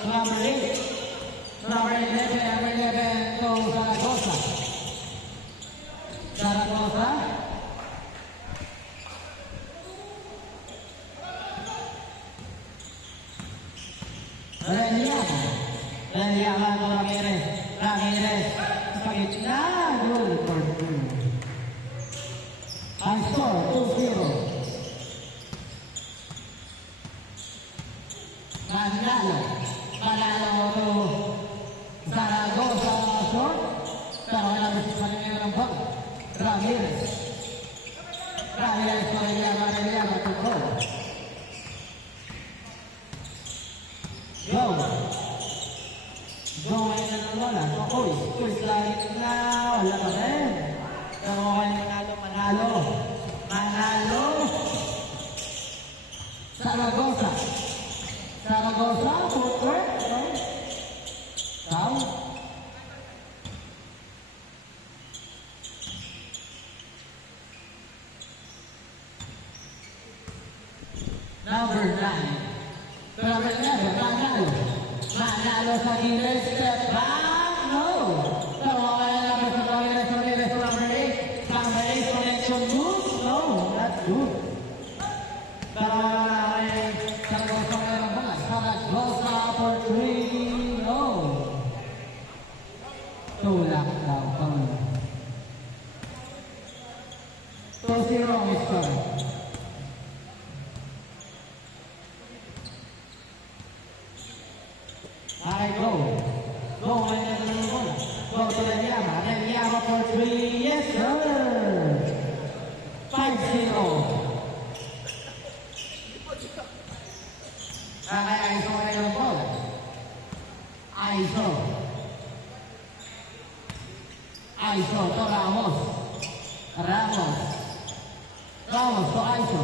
Number 8. Number 11 to Zaragoza. Zaragoza. Reliana to Ramirez. Ramirez. Sa gitna. Goal for 2. Ang score, 2-0. Manalo to Zaragoza short. Pero wala na si Manila ng ball. Ramirez to Reliana to go. Go ay nanalola. Kuis lagi na. Wala pa rin. Pero ay Manalo. Zaragoza, footwork. Foul. Number 9. Number 11, Manalo sa gilid, step back, no. Pero wala na sa Ramirez, number 8. Number 8, connection moves, no. That's good. Pero wala na Zaragoza for 3, no. Tulak daw, 2-0 ang score. Go ay nanalola. Go to Reliana for 3, yes sir. 5-0. Aiso na yung ball. Aiso to Ramos to Aiso.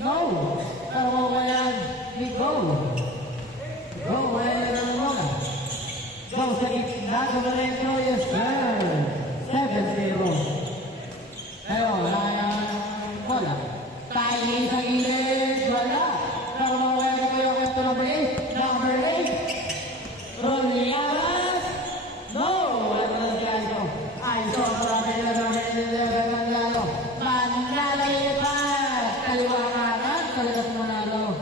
No. Pero wayan ni goal. Wayan ng bola. Go sa gitna. Gumarenyo, yes sir. 7-0. Pero wala ng bola. Tayo sa gilid, wala. Pero mawala ko yung ito number 8. Number 8. Rolianas. No. Wala na si Aiso. Aiso, Manalo. Manalo iba. Kaliwa kanan, kaliwa sa Manalo.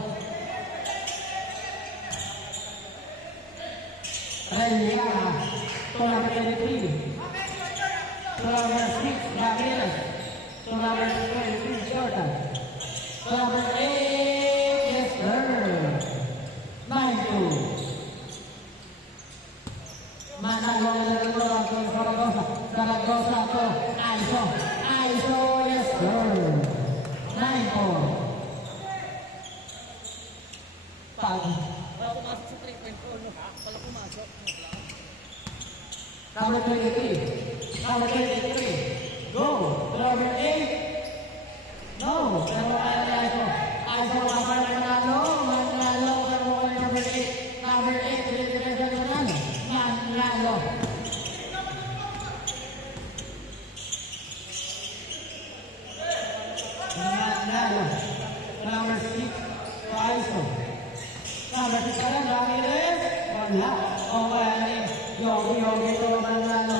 Reliana. To number 23. To number 6, Ramirez. To number 23, Jordan. Number 8, yes sir. 9-2. Manalo na Zaragoza to Aiso, yes sir. 9-4. Pumasok sa 3.4, no? Pala pumasok. Number 23. Go. Number 8. No. Pero Aiso. Aiso kapal na Manalo. Pero number 8. Number 8. Dire-dire na Manalo. Number 6. Aiso. Number 6 ka lang. Ramirez. Wala. Yogi to Manalo.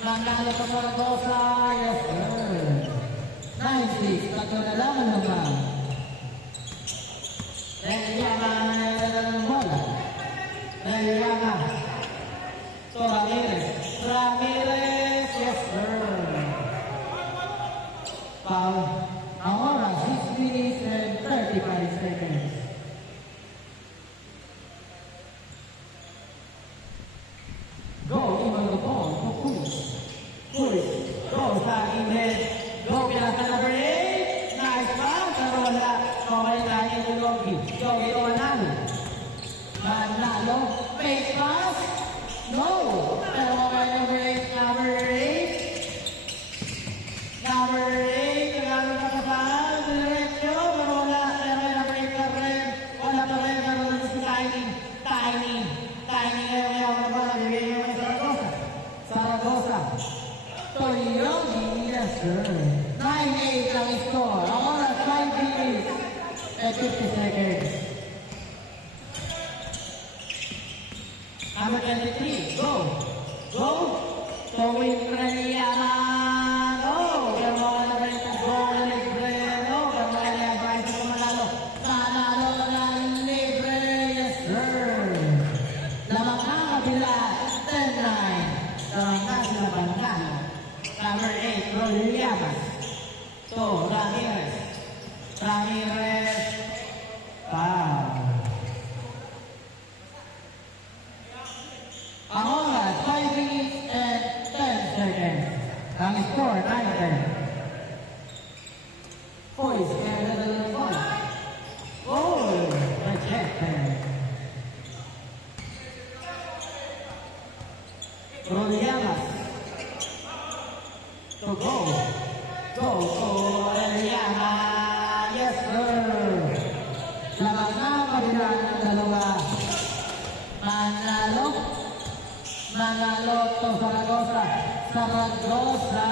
Manalo to Zaragoza. Yes sir. 9-6. Tatlo na lang naman. Reliana ng bola. Reliana. To Ramirez. Yes sir. Foul. Ang oras, 6 minutes and 35 seconds. Go, even the ball for Kulis. Go sa inhead. Go, pinasa number 8. Nice pass. Pero wala. Okay, tayo yung Yogi. Yogi to Manalo. Fake pass. No. Pero okay, number 8. Number 8. Kailangan kapasaan. Diretso. Pero wala. Pero number 8 ka rin. Wala pa rin. Pero nandun si Tiny. Zaragoza. To Yogi. Yes, sir. 9-8 ang score. Ang oras, 5 minutes and 50 seconds. Number 23, go. Go. Going Preliana. Go. Gano'n na rin ang goal na libre. Go. Gano'n na advice ko manalo. Manalo na libre. Yes, sir. Lamang na kabila. 10-9. Lamang na sila Bangkano. Number 8, Roliamas. So, Ramirez. Ramirez. Foul. Ang oras, 5 minutes and 10 seconds. Ang score, 9-10. Poise, kaya na ball. Goal, rejected. Roliamas. To go. Go, Roliamas. Yes, sir. Labas na kabila ng dalawa. Manalo. Manalo to Zaragoza. Zaragoza.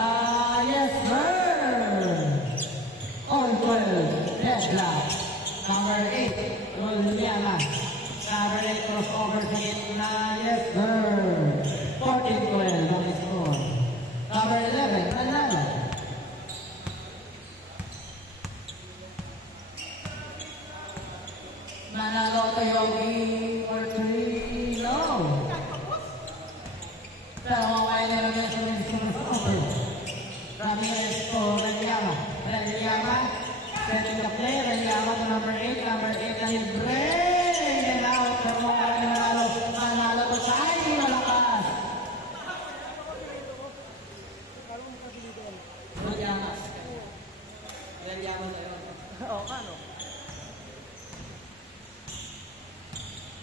Yes, sir. All 12. Deadlock. Number 8. Roliamas. Number 8 crossover sa gitna. Yes, sir. 14-12 ang score. Number 11. Manalo. Manalo to Yogi for 3. No. Pero mawala na naman sa crossover. Ramirez to Reliama. Reliama. Setting the play. Reliama to number 8. Number 8 na libre. Get out. Pero mawala na Manalo. Manalo to Tiny. Malakas. Reliama. Reliama tayo. Oo, ano?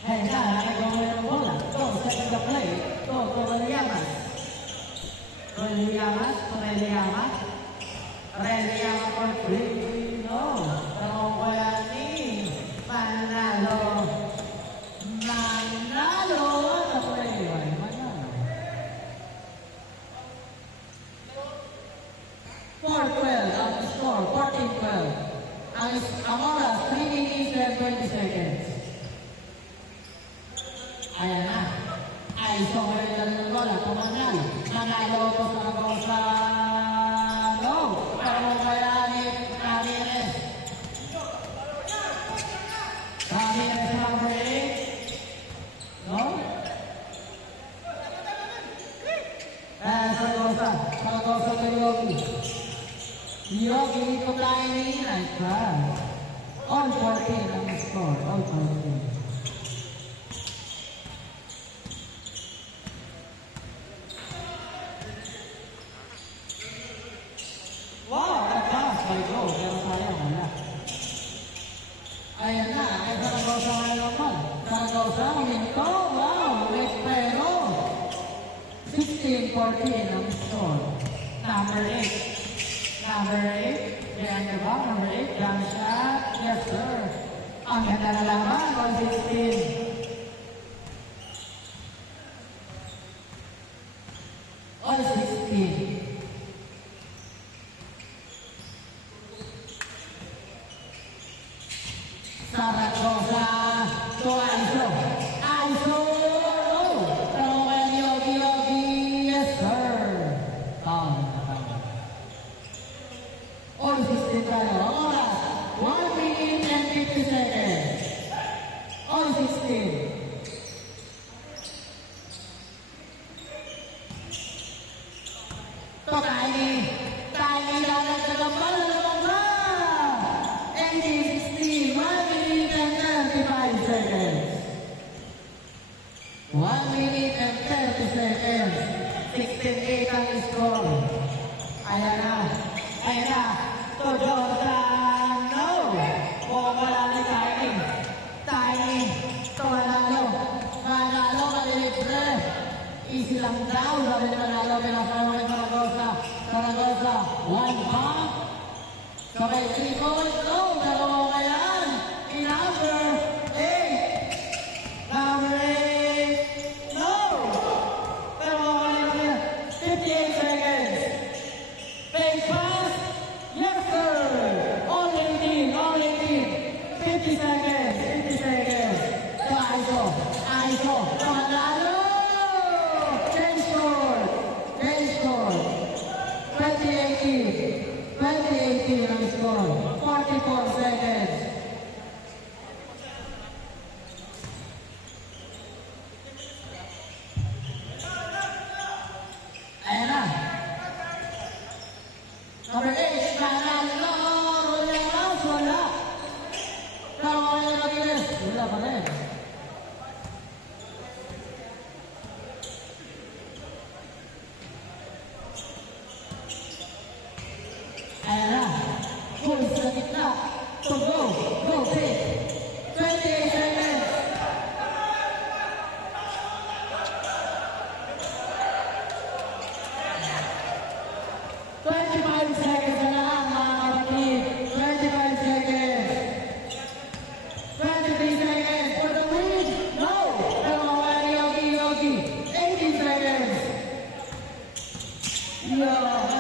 Hey, nagawin ng bola. Go, setting the play. Go, Reliamas. Reliamas, Reliamas. Reliamas for 3. No. Pero kaya ni Manalo. Manalo. The play. Manalo. 4-12 ang score. 14-12. Ang oras, 3 minutes and 20 seconds. Ayan na. Ay, so ngayon lang ng bola. Tumanalo. Manalo to sa Zaragoza. No. Pero kaya ni Ramirez. Ramirez number 8. No. Zaragoza. Zaragoza to Yogi. Yogi to Tiny. Nice pass. All 14 ang score. All 14. Wow, nagpas by go, pero sayang wala. Ayan na, ay Zaragoza ngayon naman. Zaragoza, huminto, wow, ulit pero 16-14 ang score. Number 8. Number 8, yan na ba? Number 8, jump shot, yes sir. Ang ganda na laman, 116. All 16. Zaragoza to Aiso. Aiso! Pero kaya Yogi, yes sir. Foul na foul. All 16 tayo. Oras, 1 minute and 50 seconds. All 16. To Tiny. Tiny lang ang tagambal na naman ba? ND16, 1 minute and 35 seconds. 1 minute and 30 seconds. 16-8 ang score. Ayan na. Ayan na. To Jordan. No. Wala ni Tiny. Tiny. To Manalo. Manalo malilibre. Easy lang daw. Sabi ni Manalo. Pinasama ni Zaragoza. Zaragoza. 1 pump. Sabay 3 points. No. Dalawa kaya. Number 8. Number 8. No. Dalawa kaya. 58 seconds. Fake pass. Yes, sir. All 18. All 18. 44 seconds. Ayan na. Number 8, Manalo. Roleros, wala. Kawaya Aguiles, wala pa rin. Ayan na. Goal sa gitna. To go. Go, take. 28 seconds. Seconds na lang mga kapatid. 25 seconds. 23 seconds for the win. No! Yogi. 18 seconds. Yeah.